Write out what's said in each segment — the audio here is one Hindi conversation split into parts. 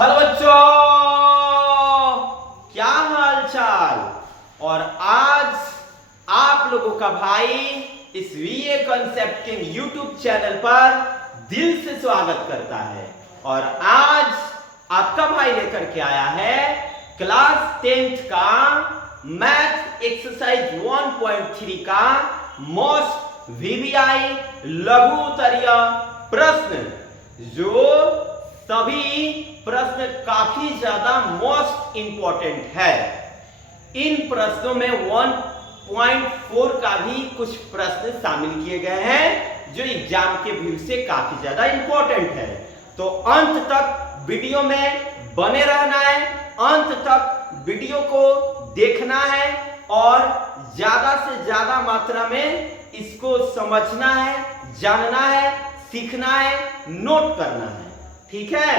हेलो बच्चों, क्या हाल चाल। और आज आप लोगों का भाई इस वीए कॉन्सेप्ट किंग यूट्यूब चैनल पर दिल से स्वागत करता है। और आज आपका भाई लेकर के आया है क्लास 10th का मैथ एक्सरसाइज 1.3 का मोस्ट वीवीआई लघु उत्तरीय प्रश्न, जो सभी प्रश्न काफी ज्यादा मोस्ट इंपॉर्टेंट है। इन प्रश्नों में 1.4 का भी कुछ प्रश्न शामिल किए गए हैं जो एग्जाम के व्यू से काफी ज्यादा इंपॉर्टेंट है। तो अंत तक वीडियो में बने रहना है, अंत तक वीडियो को देखना है और ज्यादा से ज्यादा मात्रा में इसको समझना है, जानना है, सीखना है, नोट करना है। ठीक है,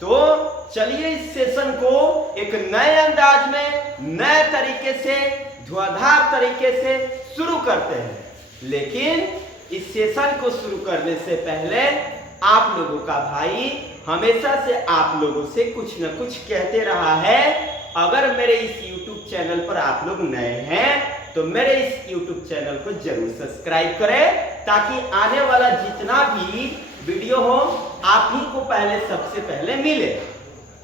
तो चलिए इस सेशन को एक नए अंदाज में, नए तरीके से, धुआंधार तरीके से शुरू करते हैं। लेकिन इस सेशन को शुरू करने से पहले आप लोगों का भाई हमेशा से आप लोगों से कुछ न कुछ कहते रहा है। अगर मेरे इस YouTube चैनल पर आप लोग नए हैं तो मेरे इस YouTube चैनल को जरूर सब्सक्राइब करें, ताकि आने वाला जितना भी वीडियो हो आप ही को सबसे पहले मिले।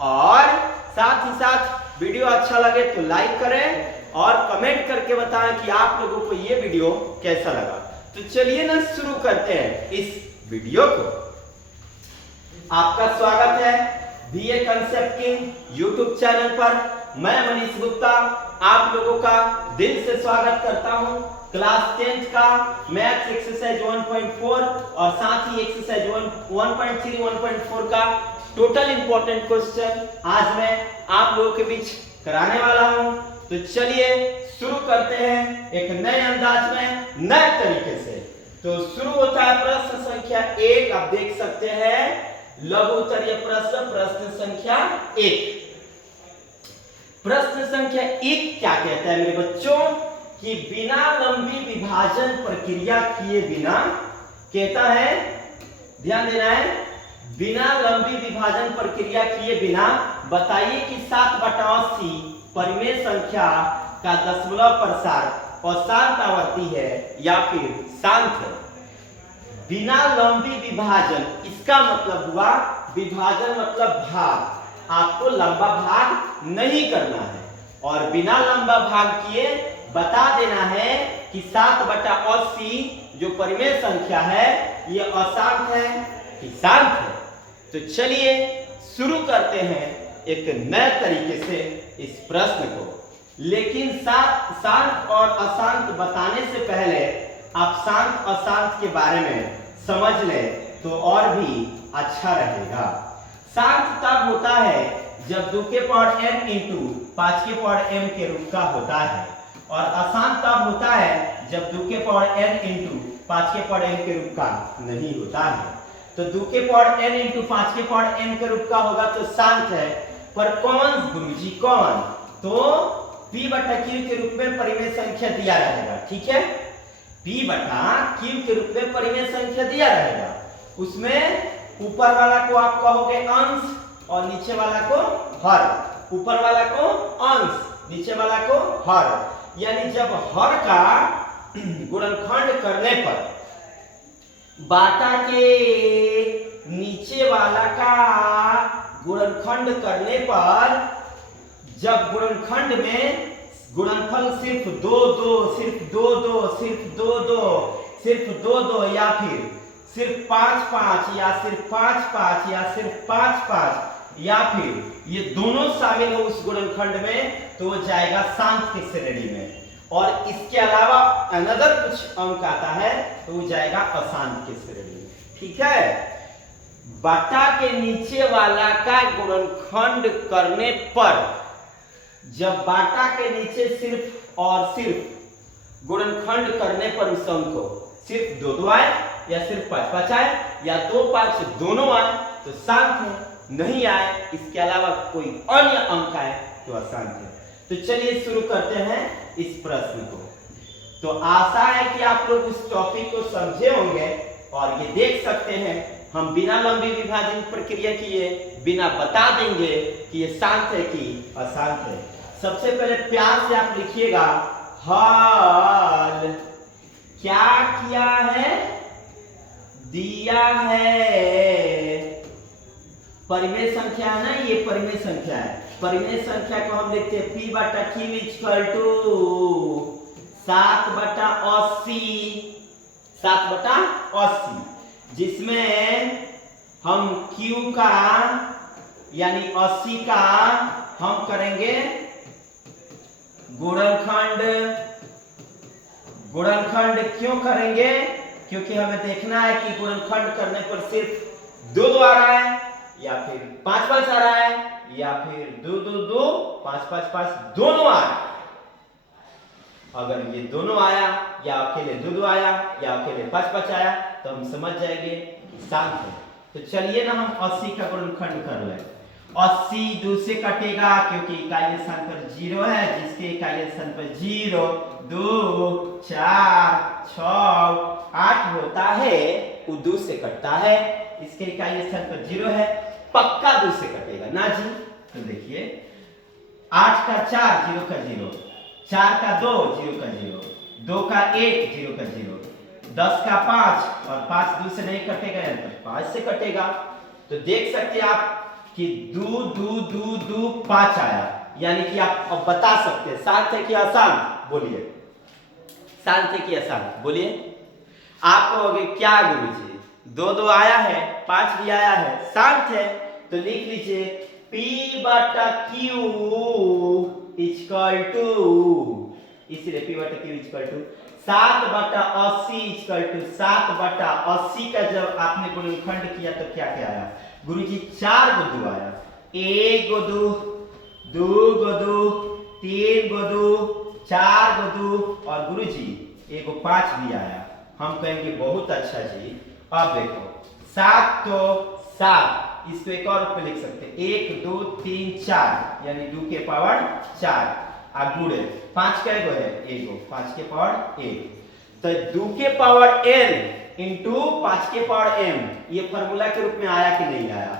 और साथ ही साथ वीडियो अच्छा लगे तो लाइक करें और कमेंट करके बताएं कि आप लोगों को ये वीडियो कैसा लगा। तो चलिए ना शुरू करते हैं इस वीडियो को। आपका स्वागत है BA concept king YouTube channel पर। मैं मनीष गुप्ता आप लोगों का दिल से स्वागत करता हूं क्लास 10th का मैथ्स एक्सरसाइज 1.4 और साथ ही एक्सरसाइज 1.3 1.4 का टोटल इंपॉर्टेंट क्वेश्चन आज मैं आप लोगों के बीच कराने वाला हूं। तो चलिए शुरू करते हैं एक नए अंदाज में, नए तरीके से। तो शुरू होता है प्रश्न संख्या 1। आप देख सकते हैं लघु उत्तरीय प्रश्न, प्रश्न संख्या 1। प्रश्न संख्या 1 क्या कहता है मेरे बच्चों कि बिना लंबी विभाजन प्रक्रिया किए बिना, कहता है, ध्यान देना है, बिना लंबी विभाजन प्रक्रिया किए बिना बताइए कि 7/80 परिमेय संख्या का दशमलव प्रसार अशांत आवर्ती है या फिर शांत है। बिना लंबी विभाजन, इसका मतलब हुआ विभाजन मतलब भाग, आपको लंबा भाग नहीं करना है और बिना लंबा भाग किए बता देना है कि 7/80 जो परिमेय संख्या है ये अशांत है कि शांत है। तो चलिए शुरू करते हैं एक नए तरीके से इस प्रश्न को। लेकिन शांत और अशांत बताने से पहले आप शांत अशांत के बारे में समझ लें तो और भी अच्छा रहेगा। शांत तब होता है जब 2 के पावर n इंटू 5 के पावर m के रूप का होता है, और अशांत तब होता है जब 2 के पावर n इंटू 5 के पावर m के रूप का नहीं होता है। तो 2 के पावर n इंटू 5 के पावर m के रूप का होगा तो शांत है। पर कौन गुरुजी, कौन? तो p/q के रूप में परिमेय संख्या दिया रहेगा। ठीक है, p/q के रूप में परिमेय संख्या दिया रहेगा। उसमें ऊपर वाला को आप कहोगे अंश और नीचे वाला को हर। ऊपर वाला को अंश, नीचे वाला को हर। यानी जब हर का गुणनखंड करने पर बाटा के नीचे वाला का गुणनखंड करने पर, जब गुणनखंड में गुणनफल सिर्फ 2 2 सिर्फ 2 2 सिर्फ 2 2 सिर्फ 2 2 या फिर सिर्फ 5 5 या सिर्फ 5 5 या सिर्फ 5 5 या फिर ये दोनों शामिल हो उस गुणनखंड में, तो वो जाएगा शांत की श्रेणी में। और इसके अलावा अनदर कुछ अंक आता है तो वो जाएगा अशांत की श्रेणी में। ठीक है, बटा के नीचे वाला का गुणनखंड करने पर, जब बाटा के नीचे सिर्फ और सिर्फ गुणनखंड करने पर उस अंक को सिर्फ 2 2 आए या सिर्फ 5 5 आए या 2 5 दोनों आए तो शांत है, नहीं आए इसके अलावा कोई अन्य अंक आए तो अशांत है। तो चलिए शुरू करते हैं इस प्रश्न को। तो आशा है कि आप लोग इस टॉपिक को समझे होंगे और ये देख सकते हैं हम बिना लंबी विभाजन प्रक्रिया किए बिना बता देंगे कि ये शांत है कि अशांत है। सबसे पहले प्यार से आप लिखिएगा, हल क्या किया है, दिया है। परिमेय संख्या है ना, ये परिमेय संख्या है। परिमेय संख्या को हम लिखते हैं P बटा Q इक्वल टू 7/80, 7/80, जिसमें हम Q का यानी 80 का हम करेंगे गुणनखंड। गुणनखंड क्यों करेंगे? क्योंकि हमें देखना है कि गुणनखंड करने पर सिर्फ 2 आ रहा है या फिर 5 आ रहा है या फिर 2 5 दोनों आ रहा है। अगर ये दोनों आया या अकेले 2 आया या अकेले 5 आया तो हम समझ जाएंगे कि शांत है। तो चलिए ना हम 80 का गुणनखंड कर लें। 80 2 से कटेगा क्योंकि इकाई स्थान पर 0 है, जिसके इकाई स्थान पर 0 2 4 6 8 होता है, वो 2 से कटता है। इसके इकाई स्थान पर 0 है, पक्का 2 से कटेगा ना जी। तो देखिए 8 का 4 0 का 0, 4 का 2 0 का 0, 2 का 1 0 का 0, 10 का 5 और 5 2 से नहीं कटेगा तो 5 से कटेगा। तो देख सकते हैं आप कि 2 2 2 2 5 आया, यानी कि आप अब बता सकते हैं शांत है कि अशांत। बोलिए शांत है कि अशांत, बोलिए। आप कहोगे क्या गुरुजी 2 आया है, 5 भी आया है, शांत है। तो लिख लीजिए P बटा Q इक्वल टू, इसलिए P बटा Q equal to 7/80 equal to 7/80 का जब आपने गुणनखंड किया तो क्या क्या आया गुरुजी? 4 को 2 आया, 1 को 2, 2 को 2, 3 को 2, 4 को 2 और गुरुजी 1 को 5 भी आया। हम कहेंगे बहुत अच्छा जी। अब देखो 7 तो 7, इसको एक और पे लिख सकते हैं 1 2 3 4 यानी 2 के पावर 4 गुणे 5 का है 1 5 के पावर 1, तो 2 के पावर n इंटू 5 के पावर m, ये फॉर्मूला के रूप में आया कि नहीं आया?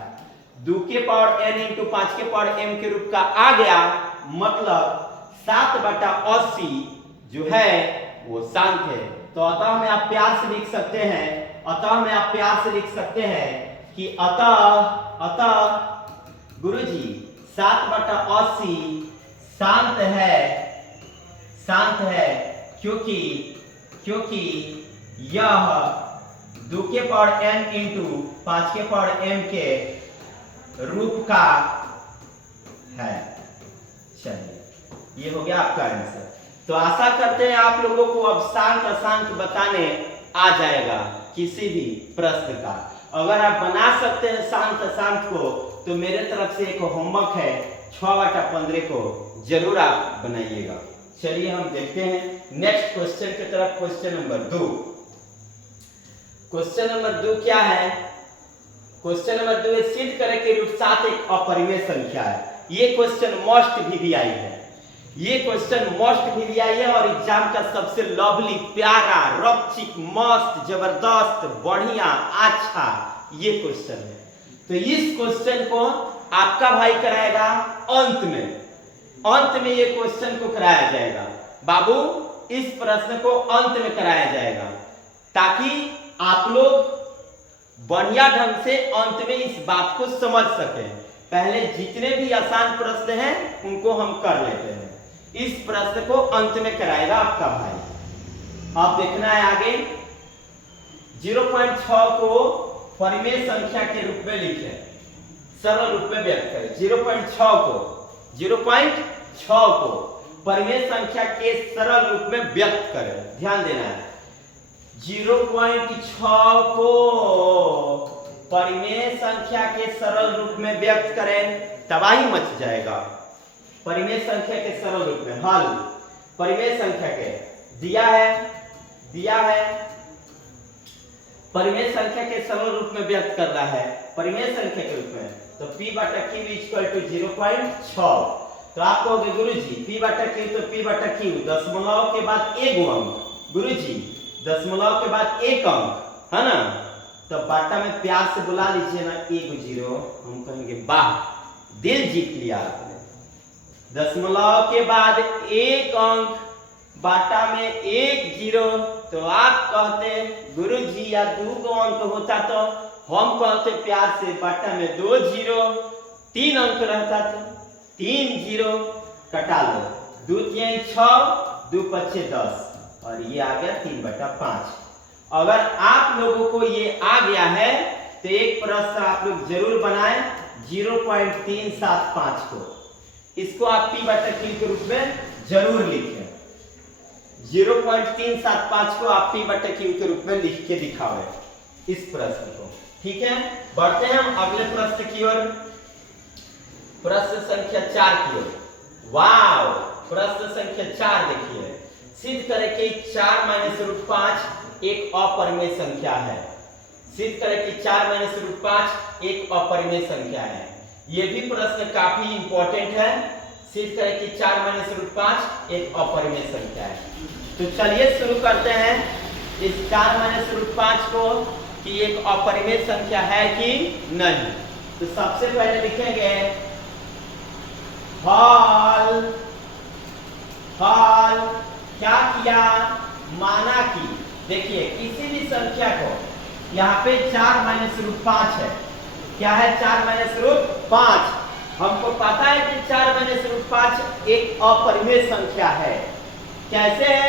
2 के पावर n इंटू 5 के पावर m के रूप का आ गया, मतलब 7/80 जो है वो शांत है। तो अतः में आप प्यार से लिख सकते हैं, अतः में आप प्यार से लिख सकते हैं कि अतः गुरुजी 7/80 शांत है, शांत है क्योंकि यह 2 के पावर n इंटू 5 के पावर m के रूप का है। चलिए ये हो गया आपका आंसर। तो आशा करते हैं आप लोगों को अब शांत अशांत बताने आ जाएगा किसी भी प्रश्न का। अगर आप बना सकते हैं शांत अशांत को तो मेरे तरफ से एक होमवर्क है 6/15 को जरूर आप बनाइएगा। चलिए हम देखते हैं नेक्स्ट क्वेश्चन की तरफ। Question number 2। क्वेश्चन नंबर 2 क्या है? क्वेश्चन नंबर 2 सिद्ध करें कि √7 एक अपरिमेय संख्या है। ये क्वेश्चन मोस्ट VVI है, ये क्वेश्चन मोस्ट VVI है और एग्जाम का सबसे लवली प्यारा रपचिक मस्त जबरदस्त बढ़िया अच्छा ये क्वेश्चन है। तो इस क्वेश्चन को आपका भाई कराएगा अंत में ये क्वेश्चन को कराया जाएगा। बाबू इस प्रश्न को अंत में कराया जाएगा ताकि आप लोग बढ़िया ढंग से अंत में इस बात को समझ सकें। पहले जितने भी आसान प्रश्न हैं उनको हम कर लेते हैं, इस प्रश्न को अंत में कराएगा आपका भाई। अब देखना है आगे 0.6 को परिमेय संख्या के रूप में लिखें, सरल रूप में व्यक्त करें। 0.6 को परिमेय संख्या के सरल रूप में व्यक्त करें। ध्यान देना है 0.6 को परिमेय संख्या के सरल रूप में व्यक्त करें, तबाही मच जाएगा। परिमेय संख्या के सरल रूप में हल परिमेय संख्या के दिया है परिमेय संख्या के सरल रूप में व्यक्त कर रहा है परिमेय संख्या के रूप में। तो P/Q इक्वल टू 0.6। तो आप कहोगे गुरुजी P/Q तो P/Q दशमलव के बाद 1 अंक, गुरुजी दशमलव के बाद 1 अंक है ना, तो बाटा में प्यार से बुला लीजिए ना 1 0, हम कहेंगे वाह दिल जीत लिया आपने। दशमलव के बाद एक अंक, बाटा में 1 0, तो आप कहते गुरुजी या 2 अंक होता तो हम कहते प्यार से बाटा में 2 0, 3 अंक रहता तो 3 0, कटा लो 2 3 6, 2 5 10, और ये आ गया 3/5। अगर आप लोगों को ये आ गया है तो एक प्रश्न आप लोग जरूर बनाएं 0.375 को, इसको आप P/Q के रूप में जरूर लिखें। 0.375 को आप P/Q के रूप में लिख के दिखाओ इस प्रश्न को। ठीक है, बढ़ते हैं हम अगले प्रश्न की ओर, प्रश्न संख्या 4 की ओर। वाव, प्रश्न संख्या 4 देखिए, सिद्ध करें कि 4 - √5 एक अपरिमेय संख्या है। सिद्ध करें कि 4 - √5 एक अपरिमेय संख्या है। यह भी प्रश्न काफी इंपॉर्टेंट है। सिद्ध करें कि 4 - √5 एक अपरिमेय संख्या है। तो चलिए शुरू करते हैं इस 4 - √5 को कि एक अपरिमेय संख्या है कि नहीं। तो सबसे पहले लिखेंगे हल। हल क्या किया, माना कि देखिए किसी भी संख्या को यहाँ पे 4 - √5 है। क्या है 4 - √5? हमको पता है कि 4 - √5 एक अपरिमेय संख्या है। कैसे है?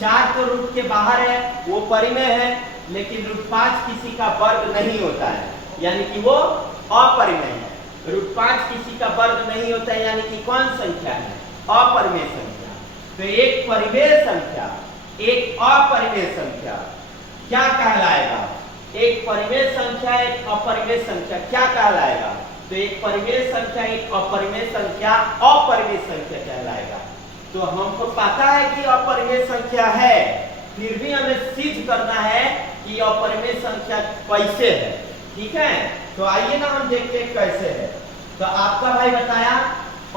4 तो रूट के बाहर है, वो परिमेय है, लेकिन √5 किसी का वर्ग नहीं होता है, यानी कि वो अपरिमेय है। √5 किसी का वर्ग नहीं होता है, यानी कि कौन संख्या है? अपरिमेय संख्या। तो एक परिमेय संख्या, एक अपरिमेय संख्या क्या कहलाएगा? एक परिमेय संख्या, एक अपरिमेय संख्या क्या कहलाएगा? तो एक परिमेय संख्या, एक अपरिमेय संख्या अपरिमेय संख्या कहलाएगा। तो हमको पता है कि अपरिमेय संख्या है, फिर भी हमें सिद्ध करना है कि अपरिमेय संख्या कैसे है। ठीक है, तो आइए ना हम देखते हैं कैसे है। तो आपका भाई बताया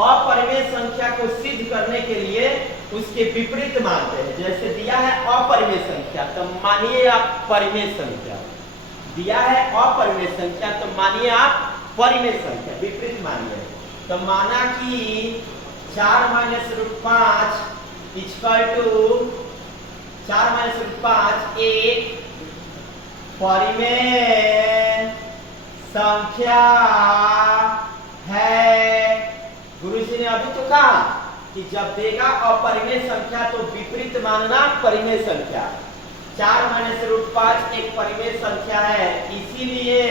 अपरिमेय संख्या को सिद्ध करने के लिए उसके विपरीत मानते हैं। जैसे दिया है अपरिमेय संख्या, तो मानिए आप परिमेय संख्या। दिया है अपरिमेय संख्या, तो मानिए आप परिमेय संख्या, विपरीत मानिए। तो माना कि 4 - √5 = 4 - √5 एक परिमेय संख्या है। गुरुजी ने अभी तो कहा कि जब देगा अपरिमेय संख्या तो विपरीत मानना परिमेय संख्या। 4 - √5 एक परिमेय संख्या है, इसीलिए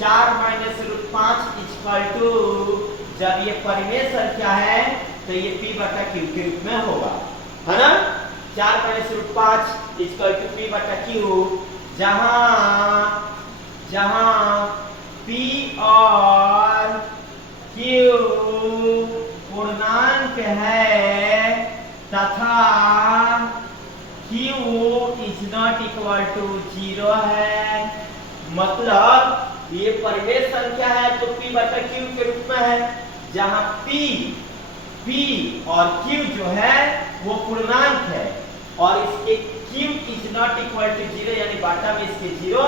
4 - √5 = जब ये परिमेय संख्या है तो ये P/Q के रूप में होगा, है ना। 4 - √5 = P/Q, जहां P और Q पूर्णांक है तथा Q ≠ 0 है। मतलब ये परिमेय संख्या है तो P/Q के रूप में है, जहां P और Q जो है वो पूर्णांक है और इसके Q ≠ 0, यानी बाटा में इसके 0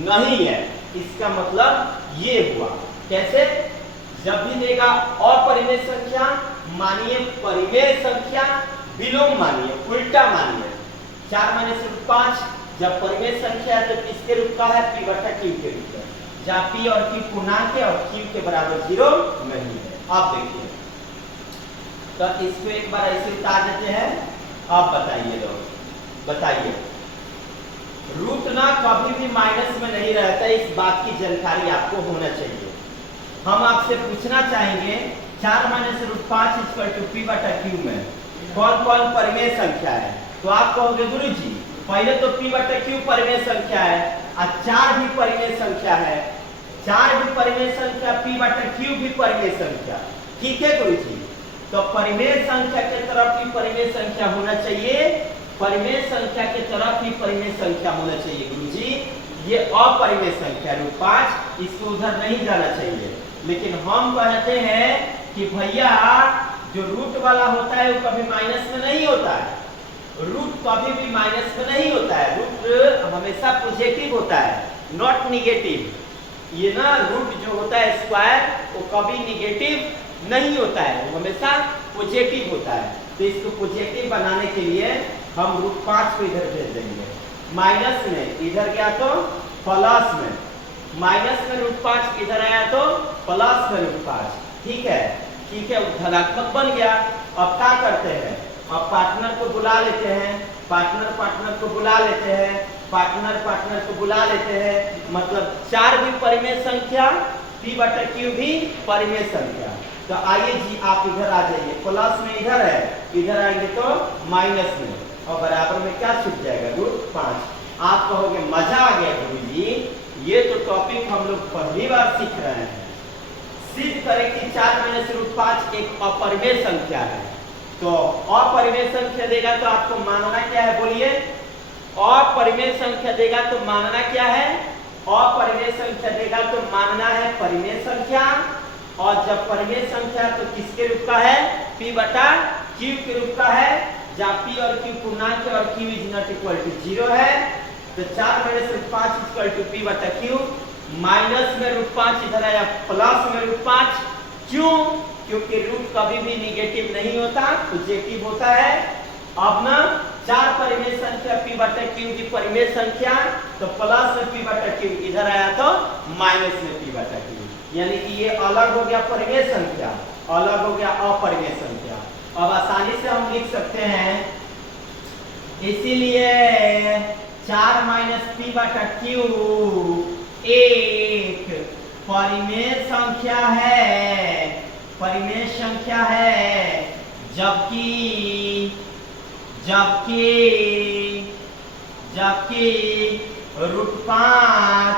नहीं है। इसका मतलब ये हुआ। कैसे? जब भी देगा अपरिमेय संख्या मानिए परिमेय संख्या, विलोम मानिए, उल्टा मानिए। 4 - √5 जब परिमेय संख्या है तो किसके रूप का है? P/Q के रूप में, जहाँ P और Q पूर्णांक है और Q के बराबर 0 नहीं है। आप देखिए, तो इसको एक बार ऐसे उतार देते हैं। आप बताइए लोग, बताइए। रूट ना कभी भी माइनस में नहीं रहता, इस बात की जानकारी आपको होना चाहिए। हम आपसे पूछना चाहेंगे 4 - √5 = P/Q में कौन कौन परिमेय संख्या है? तो आप कहोगे गुरुजी पहले तो P/Q परिमेय संख्या है और 4 भी परिमेय संख्या है। 4 भी परिमेय संख्या, P/Q भी परिमेय संख्या। ठीक है गुरुजी, तो परिमेय संख्या के तरफ ही परिमेय संख्या होना चाहिए, परिमेय संख्या के तरफ ही परिमेय संख्या होना चाहिए। गुरुजी ये अपरिमेय संख्या √5, इसको उधर नहीं जाना चाहिए। लेकिन हम कहते हैं कि भैया जो रूट वाला होता है वो कभी माइनस में नहीं होता है, रूट कभी भी माइनस में नहीं होता है, रूट हमेशा पॉजिटिव होता है, नॉट निगेटिव। ये ना रूट जो होता है स्क्वायर वो कभी निगेटिव नहीं होता है, वो हमेशा पॉजिटिव होता है। तो इसको पॉजिटिव बनाने के लिए हम रूट 5 को इधर भेज देंगे, माइनस में इधर गया तो प्लस में, माइनस में रूट 5 इधर आया तो प्लस में रूट 5। ठीक है, ठीक है, धनात्मक बन गया। अब क्या करते हैं, अब पार्टनर को बुला लेते हैं, पार्टनर को बुला लेते हैं, पार्टनर को बुला लेते हैं, मतलब 4 भी परिमेय संख्या, p/q भी परिमेय संख्या। तो आइए जी आप इधर आ जाइए, प्लस में इधर है, इधर आएंगे तो माइनस में, और बराबर में क्या छूट जाएगा, रूट 5। आप कहोगे मजा आ गया गुरुजी, ये तो टॉपिक हम लोग पहली बार सीख रहे हैं। सिद्ध करें कि 4 - √5 एक अपरिमेय संख्या है। तो अपरिमेय संख्या देगा तो आपको मानना क्या है, बोलिए। अपरिमेय संख्या देगा तो मानना क्या है, अपरिमेय संख्या देगा तो मानना है परिमेय संख्या। और जब परिमेय संख्या तो किसके रूप का है, p/q के रूप का है, जहाँ p और q पूर्णांक है और q is not equal to 0 है। तो 4 - √5 इक्वल टू p/q, माइनस में √5 इधर आया प्लस में √5। क्यों, क्योंकि रूट कभी भी निगेटिव नहीं होता, पॉजिटिव होता है। अब ना 4 परिमेय संख्या p/q की परिमेय संख्या, तो प्लस में p/q इधर आया तो माइनस में p/q, यानी कि ये अलग हो गया परिमेय संख्या, अलग हो गया अपरिमेय संख्या। अब आसानी से हम लिख सकते हैं, इसीलिए 4 - p/q एक परिमेय संख्या है, परिमेय संख्या है, जबकि √5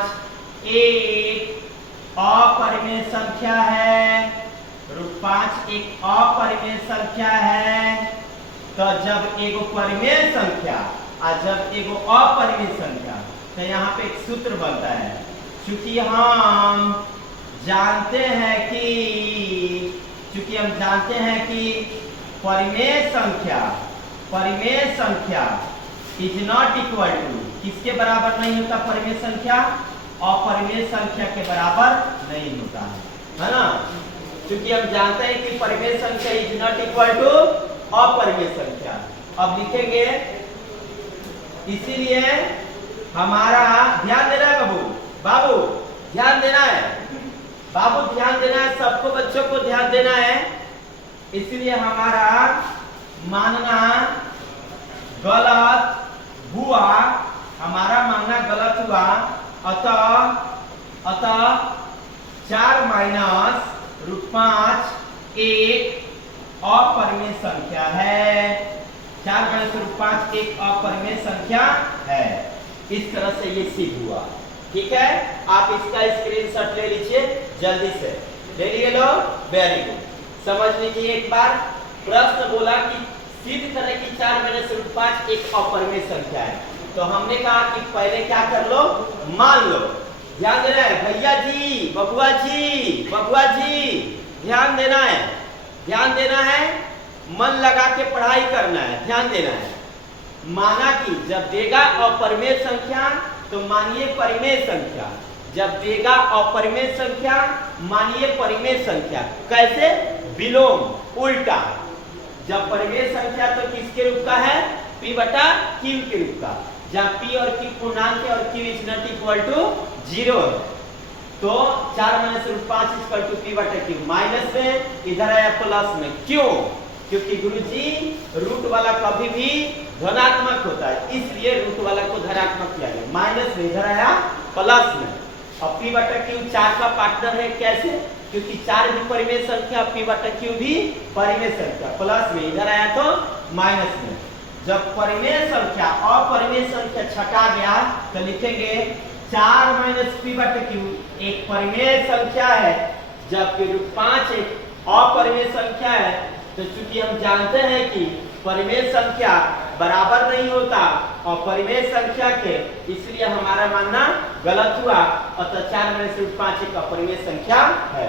एक अपरिमेय संख्या है, √5 एक अपरिमेय संख्या है। तो जब एगो परिमेय संख्या और जब एगो अपरिमेय संख्या, तो यहाँ पे एक सूत्र बनता है, चूंकि हम जानते हैं कि परिमेय संख्या इज नॉट इक्वल टू, किसके बराबर नहीं होता परिमेय संख्या, अपरिमेय संख्या के बराबर नहीं होता है ना। क्योंकि हम जानते हैं कि परिमेय संख्या इज नॉट इक्वल टू अपरिमेय संख्या। अब लिखेंगे, इसीलिए हमारा ध्यान देना है बाबू ध्यान देना है, ध्यान देना है, सबको बच्चों को ध्यान देना है। इसलिए हमारा मानना गलत हुआ, अतः 4 - √5 एक अपरिमेय संख्या है, 4 - √5 एक अपरिमेय संख्या है। इस तरह से ये सिद्ध हुआ। ठीक है, आप इसका स्क्रीनशॉट ले लीजिए, जल्दी से ले लिए लो, वेरी गुड। समझ लीजिए एक बार, प्रश्न बोला कि सिद्ध करें कि 4 - √5 एक अपरिमेय संख्या है। तो हमने कहा कि पहले क्या कर लो, मान लो। ध्यान देना है भैया जी, बबुआ जी ध्यान देना है, मन लगा के पढ़ाई करना है, ध्यान देना है। माना कि जब देगा अपरिमेय संख्या तो मानिए परिमेय संख्या, जब देगा अपरिमेय संख्या मानिए परिमेय संख्या। कैसे, विलोम, उल्टा। जब परिमेय संख्या तो किसके रूप का है, p/q के रूप का, जहाँ p और q पूर्णांक है और q is not equal to 0 है। तो 4 - √5 इक्वल टू p/q, माइनस में इधर आया प्लस में। क्यों, क्योंकि गुरुजी रूट वाला कभी भी धनात्मक होता है, इसलिए रूट वाला को धनात्मक किया गया, माइनस में इधर आया प्लस में। अब p/q 4 का पार्टनर है, कैसे, क्योंकि 4 भी परिमेय संख्या, p/q भी परिमेय संख्या, प्लस में इधर आया तो माइनस में। जब परिमेय संख्या अपरिमेय संख्या छटा गया तो लिखेंगे 4 - p/q एक परिमेय संख्या है, जबकि √5 एक अपरिमेय संख्या है। तो चूंकि हम जानते हैं कि परिमेय संख्या बराबर नहीं होता और परिमेय संख्या के, इसलिए हमारा मानना गलत हुआ। अतः 4 - √5 एक अपरिमेय संख्या है।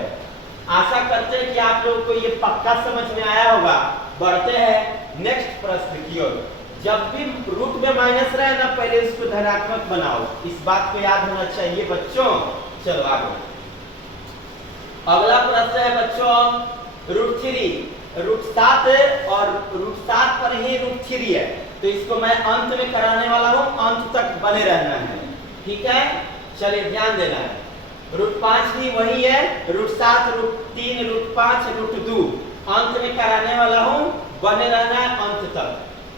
आशा करते हैं कि आप लोगों को ये पक्का समझ में आया होगा। बढ़ते हैं नेक्स्ट प्रश्न की ओर। जब भी रूट में माइनस रहे ना पहले उसको धनात्मक बनाओ, इस बात को याद होना चाहिए बच्चों। चलो आगे अगला प्रश्न है बच्चों √3 और √7 पर ही √3 है, तो इसको मैं अंत में कराने वाला हूं, अंत तक बने रहना है, ठीक है। चलिए ध्यान देना है, √5 भी वही है, √7 √3 √5 √2 अंत में कराने वाला हूं, बने रहना है अंत तक,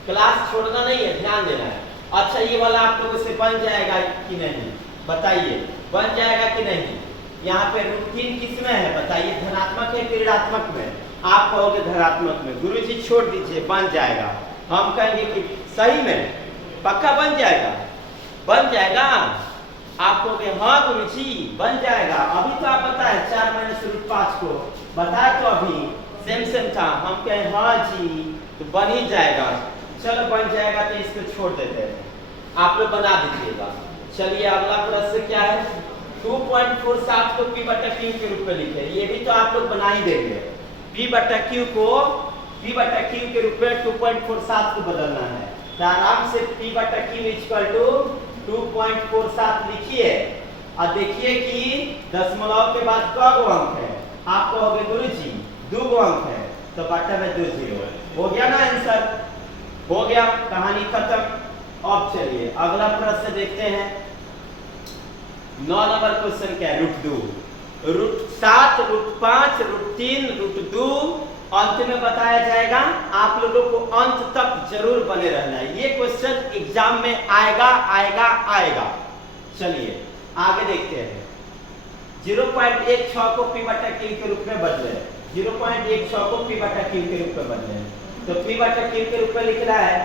क्लास छोड़ना नहीं है, ध्यान देना है। अच्छा ये वाला आप लोगों से बन जाएगा कि नहीं बताइए, बन जाएगा कि नहीं। यहाँ पे √3 किस में है बताइए, धनात्मक है कि ऋणात्मक में। आप कहोगे धनात्मक में, गुरुजी छोड़ दीजिए बन जाएगा, हम कहेंगे कि सही में पक्का बन जाएगा, बन जाएगा। आप कहोगे हाँ गुरुजी बन जाएगा, अभी तो आप बताए 4 - √5 को बताया तो अभी सेम था, हम कहें हाँ जी तो बन ही जाएगा। चलो बन जाएगा तो इसको छोड़ देते हैं, आप लोग बना दीजिएगा। चलिए अगला प्रश्न क्या है, 2.47 को P/Q के रूप में लिखे, ये भी तो आप लोग बना ही देंगे। P/Q को P/Q के रूप में 2.47 को बदलना है, तो आराम से P/Q = 2.47 लिखिए और देखिए कि दशमलव के बाद कब अंक है। आप कहोगे गुरुजी 2 अंक है, तो बटा में 2 0 हो गया ना आंसर, हो गया, कहानी खत्म। अब चलिए अगला प्रश्न देखते हैं, 9 नंबर क्वेश्चन क्या है, √2 √7 √5 √3 √2 अंत में बताया जाएगा। आप लोगों को अंत तक जरूर बने रहना है, ये क्वेश्चन एग्जाम में आएगा आएगा आएगा। चलिए आगे देखते हैं, 0.16 को P/Q के रूप में बदले, 0.16 को P/Q के रूप में बदले, तो P/Q के रूप में लिख रहा है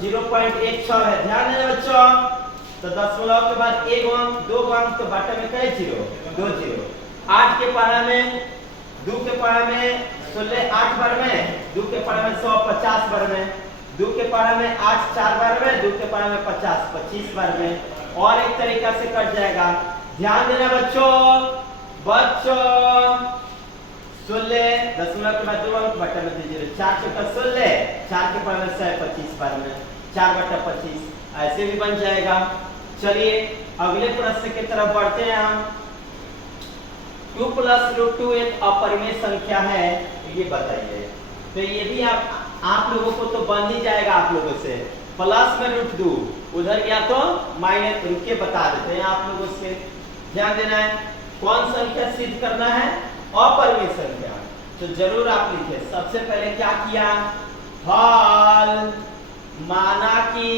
0.16 है, ध्यान देना बच्चों। तो दशमलव के बाद 1 अंक 2 अंक, तो बटे में कई 0 2 0। 8 के पढ़ा में 2 के पढ़ा में 16 8 बार में, 2 के पढ़ा में 100 50 बार में, 2 के पढ़ा में 8 4 बार में, 2 के पढ़ा में 50 25 बार में, और एक तरीका से कट जाएगा। ध्यान देना बच्चों, 16 दशमलव के बाद 2 अंक बटे में 0, 4 × 16, 4 के पढ़ा में 100 25 बार में, 4/25 ऐसे भी बन जाएगा। चलिए अगले प्रश्न की तरफ बढ़ते हैं हम, 2 + √2 एक अपरिमेय संख्या है, ये बताइए। तो ये भी आप लोगों को तो बन ही जाएगा, आप लोगों से प्लस में √2 उधर गया तो माइनस, रुके बता देते हैं आप लोगों से, ध्यान देना है। कौन संख्या सिद्ध करना है, अपरिमेय संख्या, तो जरूर आप लिखे। सबसे पहले क्या किया, हल माना कि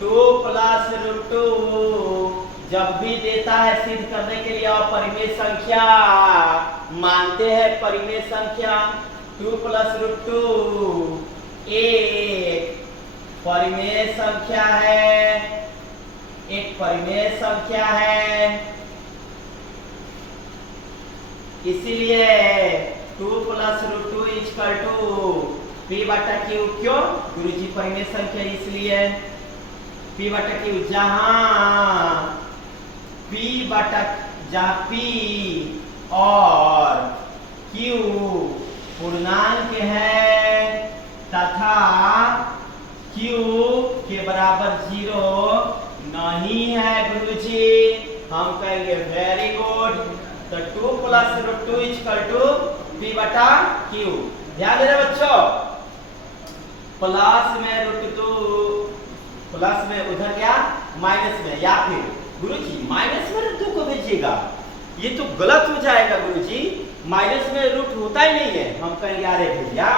2 + √2 जब भी देता है सिद्ध करने के लिए अपरिमेय संख्या, मानते हैं परिमेय संख्या। 2 + √2 एक परिमेय संख्या है, एक परिमेय संख्या है, इसीलिए 2 + √2 = P/Q। क्यों गुरुजी परिमेय संख्या, इसलिए P/Q जहां P और Q पूर्णांक है तथा Q के बराबर 0 नहीं है गुरुजी, हम कहेंगे वेरी गुड। तो 2 + √2 = P/Q। ध्यान देना बच्चों, प्लस में √2 प्लस में उधर गया माइनस में, या फिर गुरुजी माइनस में √2 को भेजिएगा, ये तो गलत हो जाएगा गुरुजी, माइनस में रूट होता ही नहीं है। हम कहेंगे अरे भैया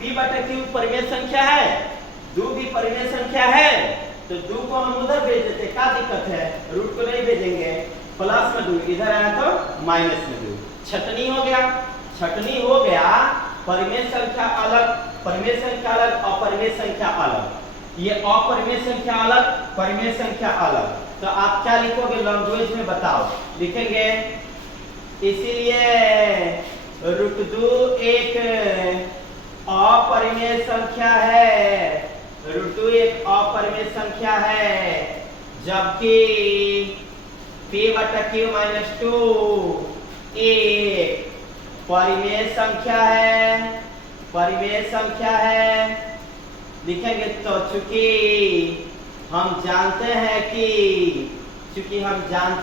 P/Q परिमेय संख्या है, 2 भी परिमेय संख्या है, तो 2 को हम उधर भेज देते, क्या दिक्कत है, रूट को नहीं भेजेंगे। प्लस में 2 इधर आया तो माइनस में 2, छटनी हो गया, छटनी हो गया। परिमेय संख्या अलग, परिमेय संख्या अलग, अपरिमेय संख्या अलग, ये अपरिमेय संख्या अलग, परिमेय संख्या अलग। तो आप क्या लिखोगे लैंग्वेज में बताओ, लिखेंगे इसीलिए √2 एक अपरिमेय संख्या है, √2 एक अपरिमेय संख्या है, जबकि P/Q - 2 एक परिमेय संख्या है। परिमेय संख्या है, लिखेंगे तो चूंकि हम जानते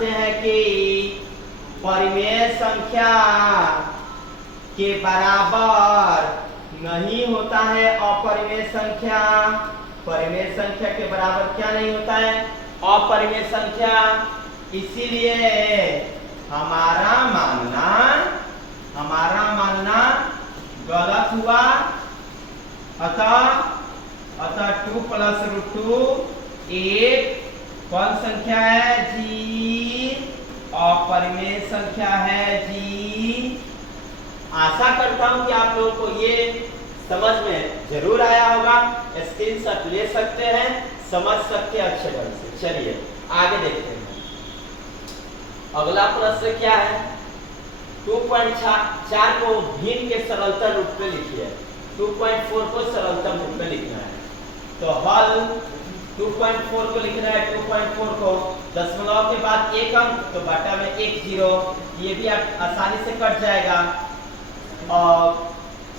हैं कि परिमेय संख्या के बराबर नहीं होता है अपरिमेय संख्या। परिमेय संख्या के बराबर क्या नहीं होता है? अपरिमेय संख्या। इसीलिए हमारा मानना गलत हुआ। अतः 2 + √2 एक कौन संख्या है जी? अपरिमेय संख्या है जी। आशा करता हूं कि आप लोगों को ये समझ में जरूर आया होगा। स्क्रीनशॉट ले सकते हैं, समझ सकते हैं अच्छे ढंग से। चलिए आगे देखते हैं। अगला प्रश्न क्या है? 2.4 को भिन्न के सरलतम रूप में लिखिए। 2.4 को सरलतम रूप में लिखना है। तो हल 2.4 को लिखना है। 2.4 को दशमलव के बाद एक अंक तो बटा में 1 0, ये भी आसानी से कट जाएगा। और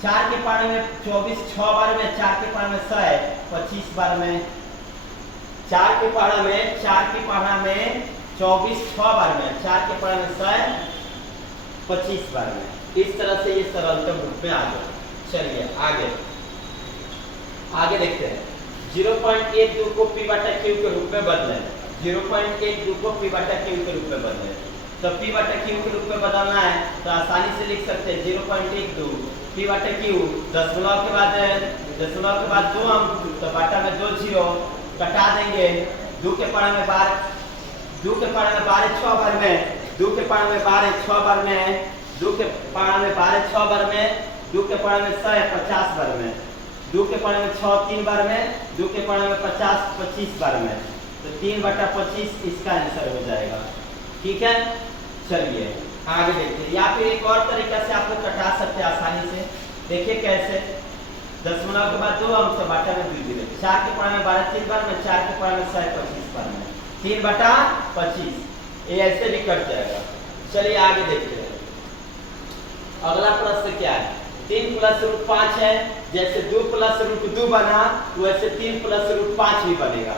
4 के पारे में 24 6 बार में, 4 के पारे में 100 25 बार में, 4 के पारा में 24 6 बार में, 4 के पारे में 100 25 बार में। इस तरह से ये सरलतम रूप में आ गया। चलिए आगे देखते हैं। 0.12 को p/q के रूप में बदलें। 0.12 को p/q के रूप में बदलें। तो p/q के रूप में बदलना है तो आसानी से लिख सकते हैं 0.12 p/q दशमलव के बाद 2 अंक तो बटा में 2 0 कटा देंगे। 2 के पारे में 12 6 बार में, 2 के पारे में 12 6 बार में, 2 के पारे में 12 6 बार में, 2 के पारे में 100 50 बार में, 2 के पारे में 6 3 बार में, 2 के पारे में 50 25 बार में। तो 3/25 इसका आंसर हो जाएगा। ठीक है, चलिए आगे देखते हैं। या फिर एक और तरीका से आप लोग कटा सकते हैं आसानी से। देखिए कैसे? दशमलव के बाद 2 अंक तो बटा में 2 0, 4 के पारे में 12 3 बार में, 4 के पारे में 100 25 बार में, 3/25 ये ऐसे भी कट जाएगा। चलिए आगे देखते हैं। अगला प्रश्न क्या है? 3 + √5 है। जैसे 2 + √2 बना वैसे 3 + √5 भी बनेगा।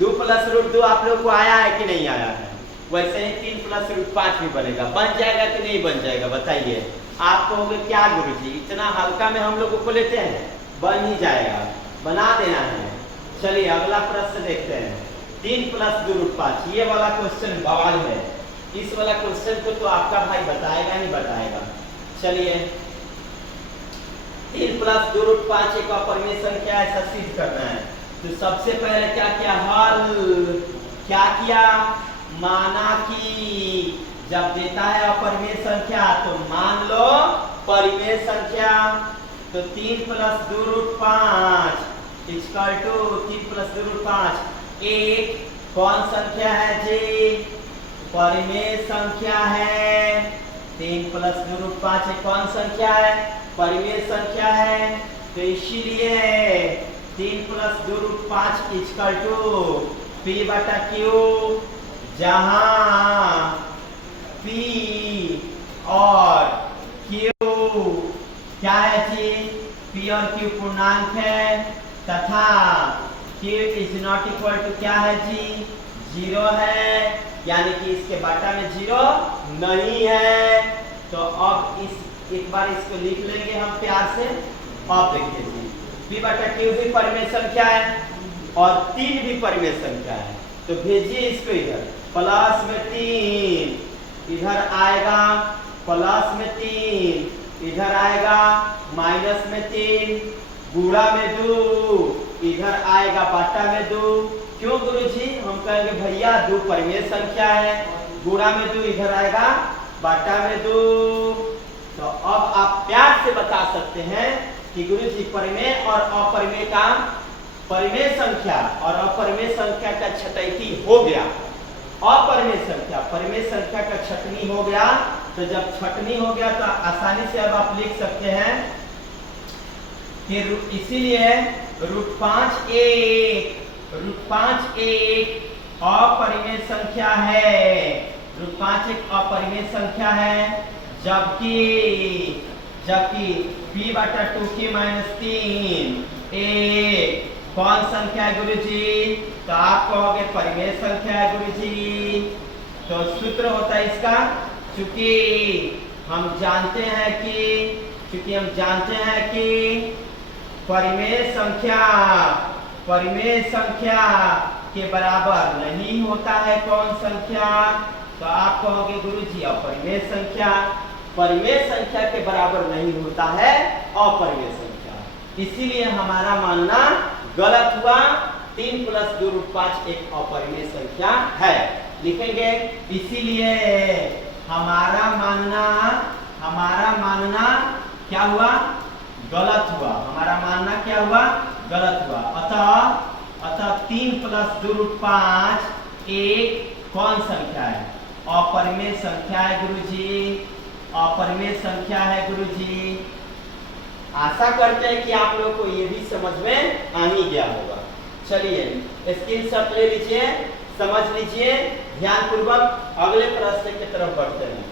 2 + √2 आप लोग को आया है कि नहीं आया है? वैसे ही 3 + √5 भी बनेगा। बन जाएगा कि नहीं बन जाएगा बताइए? आप कहोगे क्या गुरुजी इतना हल्का में हम लोगों को लेते हैं? बन ही जाएगा, बना देना है। चलिए अगला प्रश्न देखते हैं। 3 + 2 √5 ये वाला क्वेश्चन बवाल है। इस वाला क्वेश्चन को तो आपका भाई बताएगा नहीं बताएगा। चलिए 3 + 2 √5 एक अपरिमेय संख्या है, ऐसा सिद्ध करना है। तो सबसे पहले क्या किया? क्या किया? माना कि जब देता है अपरिमेय संख्या तो मान लो परिमेय संख्या। तो 3 + 2 √5 = 3 + 2 √5 एक कौन संख्या है जी? परिमेय संख्या है। 3 + 2 √5 एक कौन संख्या है? परिमेय संख्या है। तो इसीलिए 3 + 2 √5 = p/q, जहां p और q क्या है जी? p और q पूर्णांक है तथा q ≠ क्या है जी? 0 है, यानी कि इसके बटा में 0 नहीं है। तो अब एक बार इसको लिख लेंगे हम प्यार से। अब देखिए जी p/q भी परिमेय संख्या है और 3 भी परिमेय संख्या है। तो भेजिए इसको इधर। प्लस में 3 इधर आएगा, प्लस में 3 इधर आएगा, माइनस में 3 गुणा में 2 इधर आएगा, बटा में 2। क्यों गुरुजी? हम कहेंगे भैया 2 परिमेय संख्या है, गुणा में 2 इधर आएगा, बटा में 2। तो अब आप प्यार से बता सकते हैं कि गुरुजी परिमेय और अपरिमेय का, परिमेय संख्या और अपरिमेय संख्या का छटैती हो गया। अपरिमेय संख्या परिमेय संख्या का छटनी हो गया। तो जब छटनी हो गया तो आसानी से अब आप लिख सकते हैं कि इसीलिए √5 एक अपरिमेय संख्या है। √5 एक अपरिमेय संख्या है, जबकि जबकि p बटा 2k माइनस 3 एक कौन संख्या है गुरुजी? तो आप कहोगे परिमेय संख्या है गुरुजी। तो सूत्र होता है इसका, चूंकि हम जानते हैं कि परिमेय संख्या के बराबर नहीं होता है कौन संख्या? तो आप कहोगे गुरुजी अपरिमेय संख्या के बराबर नहीं होता है अपरिमेय संख्या। इसीलिए हमारा मानना गलत हुआ। 3 + 2√5 एक अपरिमेय संख्या है, लिखेंगे। इसीलिए हमारा मानना क्या हुआ? गलत हुआ। हमारा मानना क्या हुआ? गलत हुआ। अतः 3 + 2√5 एक कौन संख्या है? अपरिमेय संख्या है गुरुजी, अपरिमेय संख्या है गुरुजी। आशा करते हैं कि आप लोग को ये भी समझ में आ ही गया होगा। चलिए स्क्रीनशॉट ले लीजिए, समझ लीजिए ध्यानपूर्वक। अगले प्रश्न की तरफ बढ़ते हैं।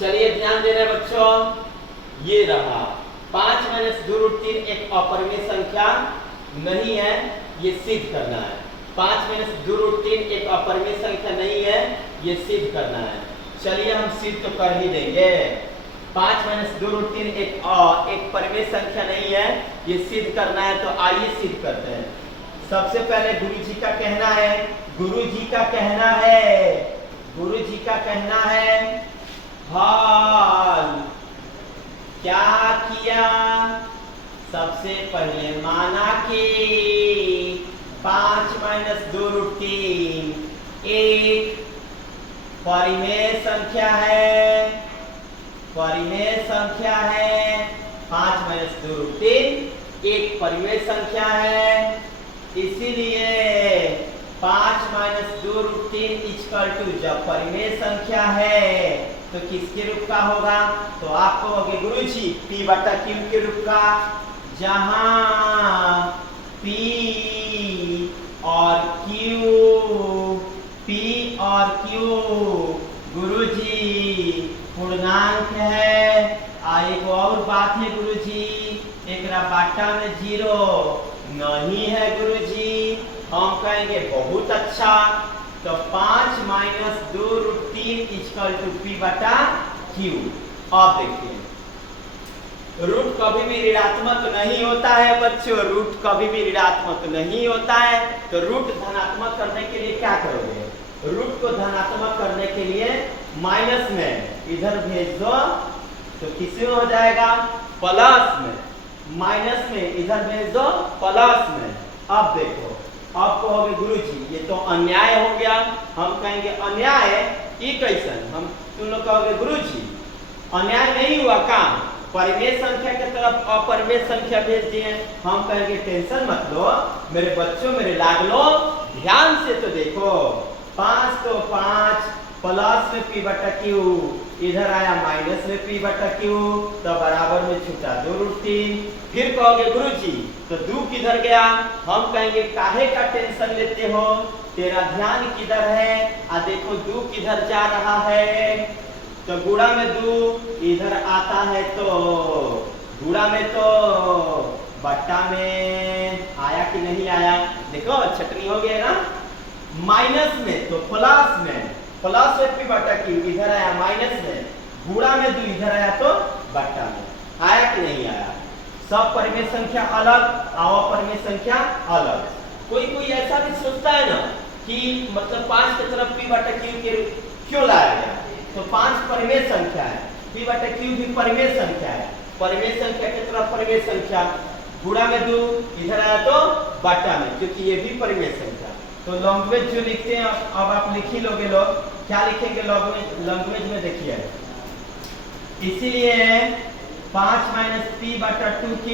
चलिए ध्यान दे रहे बच्चों, ये रहा 5 - 2√3 एक अपरिमेय संख्या नहीं है, ये सिद्ध करना है। 5 - 2√3 एक अपरिमेय संख्या नहीं है, ये सिद्ध करना है। चलिए हम सिद्ध तो कर ही देंगे। 5 - 2√3 एक परिमेय संख्या नहीं है, ये सिद्ध करना है। तो आइए सिद्ध करते हैं। सबसे पहले गुरुजी का कहना है हाल क्या किया? सबसे पहले माना कि 5 - 2√3 एक परिमेय संख्या है। 5 - 2√3 एक परिमेय संख्या है। इसीलिए 5 - 2√3 जब परिमेय संख्या है तो किसके रूप का होगा? तो आप कहोगे गुरुजी p बटा q के रूप का, जहां p और q गुरुजी पूर्णांक है। एक और बात है गुरुजी, एक बाटा में 0 नहीं है गुरुजी। हम कहेंगे बहुत अच्छा। तो 5 - 2√3 p बटा q। अब देखिए रूट कभी भी ऋणात्मक नहीं होता है बच्चों, रूट कभी भी ऋणात्मक नहीं होता है। तो रूट धनात्मक करने के लिए क्या करोगे? रूट को धनात्मक करने के लिए माइनस में इधर भेज दो, तो किसमें हो जाएगा? प्लस में। माइनस में इधर भेज दो, प्लस में। अब देखो, अब कहोगे गुरुजी ये तो अन्याय हो गया। हम कहेंगे अन्याय ये कैसन? हम तुम लोग कहोगे गुरुजी अन्याय नहीं हुआ काम, परिमेय संख्या की तरफ अपरिमेय संख्या भेज दिए। हम कहेंगे टेंशन मत लो मेरे बच्चों, मेरे लाडलो, ध्यान से तो देखो। 5 तो 5 प्लस में p बटा q, इधर आया माइनस में p बटा q, तो बराबर में छूटा 2√3। फिर कहोगे गुरुजी तो 2 किधर गया? हम कहेंगे काहे का टेंशन लेते हो, तेरा ध्यान किधर है? देखो 2 किधर जा रहा है? तो गुणा में 2 इधर आता है, तो गुणा में तो बट्टा में आया कि नहीं आया? देखो छटनी हो गया ना। माइनस में तो प्लस में, प्लस में p बटा q इधर आया माइनस में, गुणा में 2 इधर आया तो बट्टा में आया कि नहीं आया? सब परिमेय संख्या अलग, अपरिमेय संख्या अलग। कोई ऐसा भी सोचता है ना कि मतलब 5 की तरफ p बटा q के क्यों लाया गया? तो 5 परिमेय संख्या है, p बटा q भी परिमेय संख्या है। परिमेय संख्या की तरफ परिमेय संख्या, गुणा में 2 इधर आया तो बट्टा में, क्योंकि ये भी परिमेय संख्या। तो लैंग्वेज जो लिखते हैं अब आप लिख ही लोगे। लोग क्या लिखेंगे लैंग्वेज में? देखिए इसीलिए 5 - p बटा 2q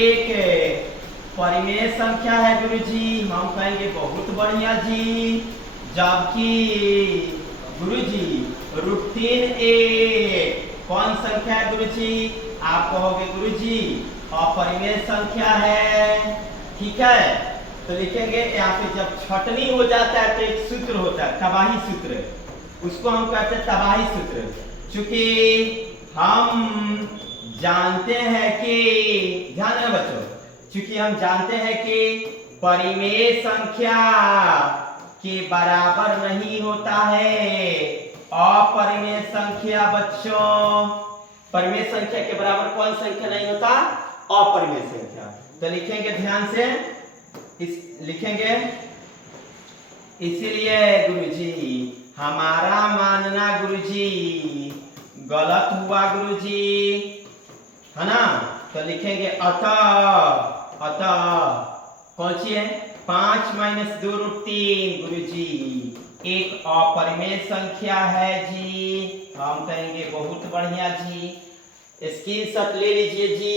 एक परिमेय संख्या है गुरुजी। हम कहेंगे बहुत बढ़िया जी। जबकि गुरुजी √3 एक कौन संख्या है गुरुजी? आप कहोगे गुरुजी अपरिमेय संख्या है। ठीक है, तो लिखेंगे यहाँ पे जब छटनी हो जाता है तो एक सूत्र होता है तबाही सूत्र, उसको हम कहते हैं तबाही सूत्र। चूंकि हम जानते हैं कि, ध्यान देना बच्चों, चूंकि हम जानते हैं कि परिमेय संख्या के बराबर नहीं होता है अपरिमेय संख्या। बच्चों, परिमेय संख्या के बराबर कौन संख्या नहीं होता? अपरिमेय संख्या। तो लिखेंगे ध्यान से, लिखेंगे, इसीलिए गुरुजी हमारा मानना गुरुजी गलत हुआ गुरुजी, है ना। तो लिखेंगे अतः कौन सी है? 5 - 2 √3 गुरुजी एक अपरिमेय संख्या है जी। हम कहेंगे बहुत बढ़िया जी, स्क्रीनशॉट ले लीजिए जी।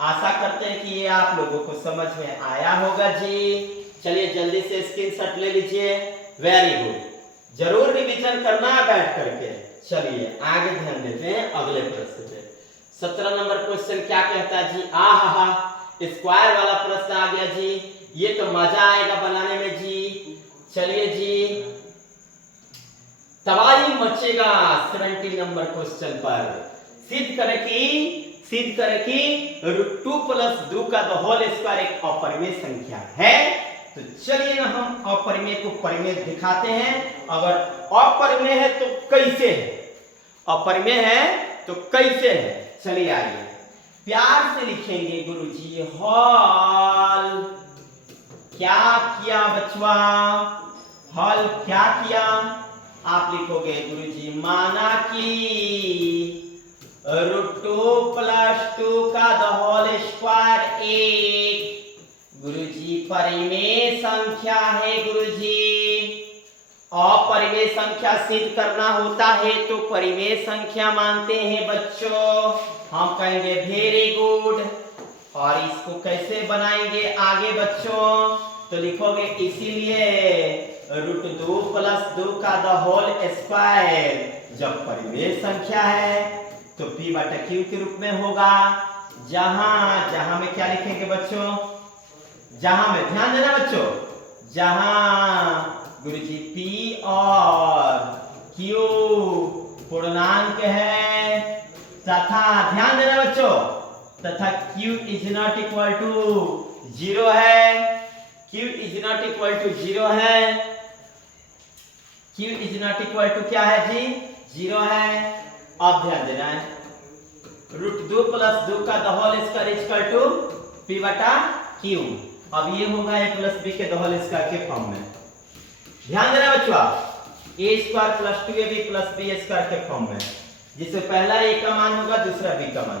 आशा करते हैं कि ये आप लोगों को समझ में आया होगा जी। चलिए जल्दी से स्क्रीनशॉट ले लीजिए। वेरी गुड, जरूर रिवीजन करना बैठ करके। चलिए आगे ध्यान देते हैं अगले प्रश्न पे। 17 नंबर क्वेश्चन क्या कहता है जी? आहा, स्क्वायर वाला प्रश्न आ गया जी। ये तो मजा आएगा बनाने में जी। चलिए जी, तबाही मचेगा 70 नंबर क्वेश्चन पर। सिद्ध करें कि √2 + 2 का होल स्क्वायर एक अपरिमेय संख्या है। तो चलिए ना हम अपरिमेय को परिमेय दिखाते हैं। अगर अपरिमेय है तो कैसे है, अपरिमेय है तो कैसे है? चलिए आइए प्यार से लिखेंगे गुरुजी। हल क्या किया बचवा? हल क्या किया? आप लिखोगे गुरुजी माना कि √2 + 2 का होल स्क्वायर एक गुरुजी परिमेय संख्या है गुरुजी। अपरिमेय संख्या सिद्ध करना होता है तो परिमेय संख्या मानते हैं बच्चों। हम कहेंगे वेरी गुड। और इसको कैसे बनाएंगे आगे बच्चों? तो लिखोगे इसीलिए √2 + 2 का होल स्क्वायर जब परिमेय संख्या है तो p/q के रूप में होगा। जहां में क्या लिखेंगे बच्चों? जहां में, ध्यान देना बच्चों, जहां गुरुजी p और q पूर्णांक है तथा, ध्यान देना बच्चों, तथा q ≠ 0 है। q ≠ 0 है। q = क्या है जी? 0 है। अब ध्यान देना है, √2 + 2 का होल स्क्वायर = p/q। अब ये होगा a + b के होल स्क्वायर के फॉर्म में। ध्यान देना बच्चों, a² + 2ab + b² के फॉर्म में, जिससे पहला a का मान होगा, दूसरा b का मान।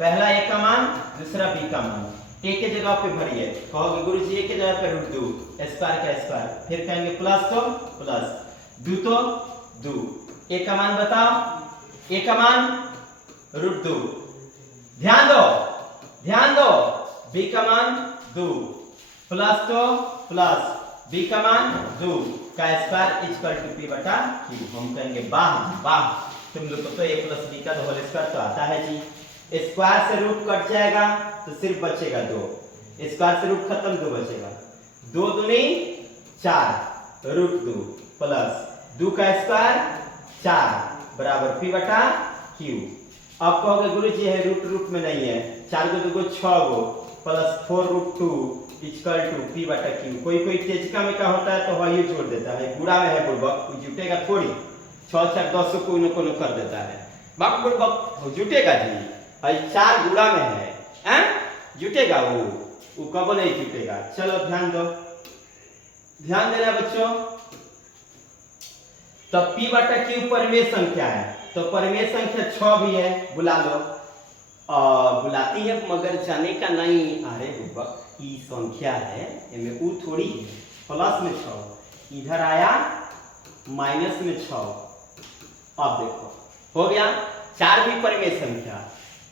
पहला a का मान, दूसरा b का मान। a के जगह पे भरिए, कहोगे गुरुजी a के जगह पे √2 स्क्वायर का स्क्वायर, फिर कहेंगे प्लस तो प्लस, 2 तो 2। a का मान बताओ? a का मान √2। ध्यान दो, b का मान 2 प्लस तो प्लस, b का मान 2 का स्क्वायर = p/q। हम कहेंगे वाह, तुम लोग को तो a + b का होल स्क्वायर तो आता है जी। स्क्वायर से रूट कट जाएगा तो सिर्फ बचेगा 2, स्क्वायर से रूट खत्म, 2 बचेगा। 2 दूनी 4 √2 प्लस 2 का स्क्वायर 4 बराबर p/q। अब कहोगे गुरुजी है रूट में नहीं है, 4 को 2 को 6 गो प्लस 4 √2 = p/q। कोई तेजिका में क्या होता है तो वही जोड़ देता है, गुणा में है बुड़बक, जुटेगा थोड़ी। 6 × 4 10 को कोनो कर देता है, बक बुड़बक जुटेगा जी। 4 गुणा में है, जुटेगा वो कब नहीं जुटेगा। चलो ध्यान दो, ध्यान देना बच्चों। तो p/q परिमेय संख्या है, तो परिमेय संख्या 6 भी है, बुला लो। बुलाती है मगर जाने का नहीं। अरे बुड़बक, ई संख्या है, इनमें ऊ थोड़ी है। प्लस में 6 इधर आया, माइनस में 6। अब देखो हो गया। 4 भी परिमेय संख्या,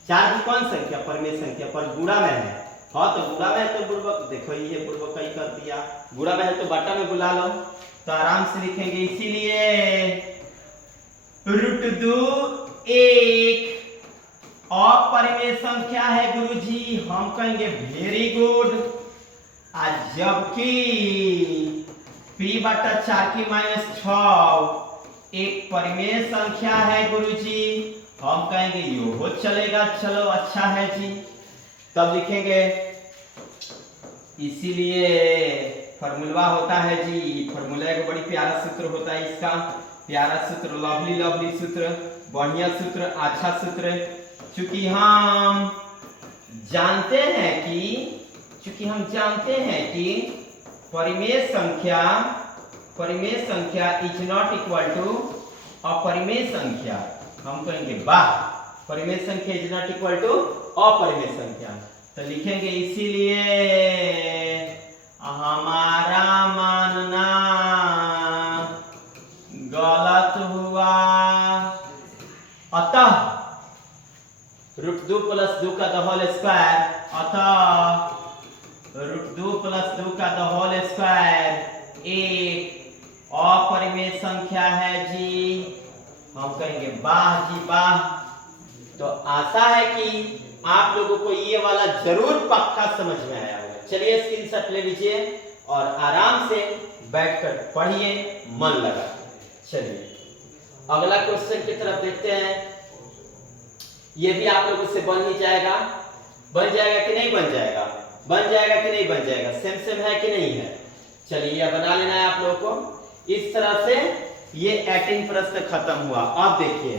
4 भी कौन संख्या? परिमेय संख्या, पर गुणा में है। हाँ तो गुणा में है तो बुड़बक, देखो ये बुड़बक कहीं कर दिया। गुणा में है तो बटा में बुला लो, तो आराम से लिखेंगे। इसीलिए √2 एक अपरिमेय संख्या है गुरुजी। हम कहेंगे वेरी गुड। जबकि p/4 - 6 एक परिमेय संख्या है गुरुजी, हम कहेंगे यो हो चलेगा, चलो अच्छा है जी। तब लिखेंगे इसीलिए फॉर्मूला होता है जी, फॉर्मूला एक बड़ी प्यारा सूत्र होता है इसका, प्यारा सूत्र, लवली लवली सूत्र, बढ़िया सूत्र, अच्छा सूत्र। चूंकि हम जानते हैं कि परिमेय संख्या इज नॉट इक्वल टू अपरिमेय संख्या, हम कहेंगे वाह, परिमेय संख्या इज नॉट इक्वल टू अपरिमेय संख्या। तो लिखेंगे इसीलिए हमारा मानना गलत हुआ, अतः √2 + 2 का द होल स्क्वायर, अतः √2 + 2 का द होल स्क्वायर एक अपरिमेय संख्या है जी। हम कहेंगे वाह जी वाह। तो आशा है कि आप लोगों को ये वाला जरूर पक्का समझ में आया होगा। चलिए स्क्रीनशॉट ले लीजिए और आराम से बैठकर पढ़िए मन लगा। चलिए अगला क्वेश्चन की तरफ देखते हैं। ये भी आप लोगों से बन ही जाएगा, बन जाएगा कि नहीं बन जाएगा, बन जाएगा कि नहीं बन जाएगा, सेम है कि नहीं है। चलिए यह बना लेना है आप लोगों को। इस तरह से ये 18 प्रश्न खत्म हुआ। अब देखिए,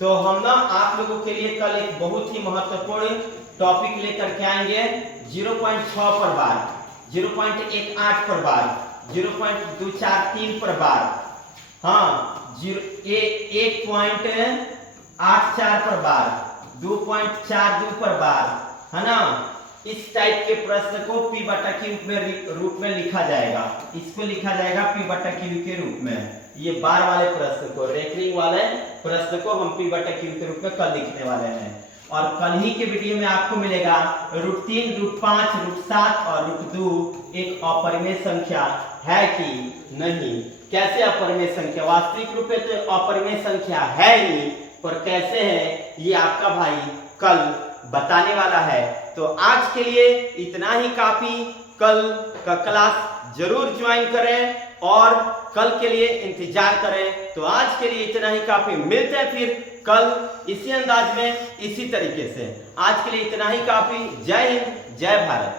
तो हम ना आप लोगों के लिए कल एक बहुत ही महत्वपूर्ण टॉपिक लेकर के आएंगे। 0.6 पर बार, 0.18 पर बार, 0.243 पर बार, हाँ 1.84 पर बार, 2.42 पर बार, है ना। इस टाइप के प्रश्न को P/Q रूप में लिखा जाएगा। इसको लिखा जाएगा P/Q के रूप में। ये बार वाले प्रश्न को, रेकरिंग वाले प्रश्न को हम P/Q के रूप में कल लिखने वाले हैं। और कल ही के वीडियो में आपको मिलेगा √3, √5, √7 और √2 एक अपरिमेय संख्या है कि नहीं। कैसे अपरिमेय संख्या, वास्तविक रूप में तो अपरिमेय संख्या है ही, पर कैसे है ये आपका भाई कल बताने वाला है। तो आज के लिए इतना ही काफी। कल का क्लास जरूर ज्वाइन करें और कल के लिए इंतजार करें। तो आज के लिए इतना ही काफी, मिलते हैं फिर कल इसी अंदाज में, इसी तरीके से। आज के लिए इतना ही काफी। जय हिंद, जय भारत।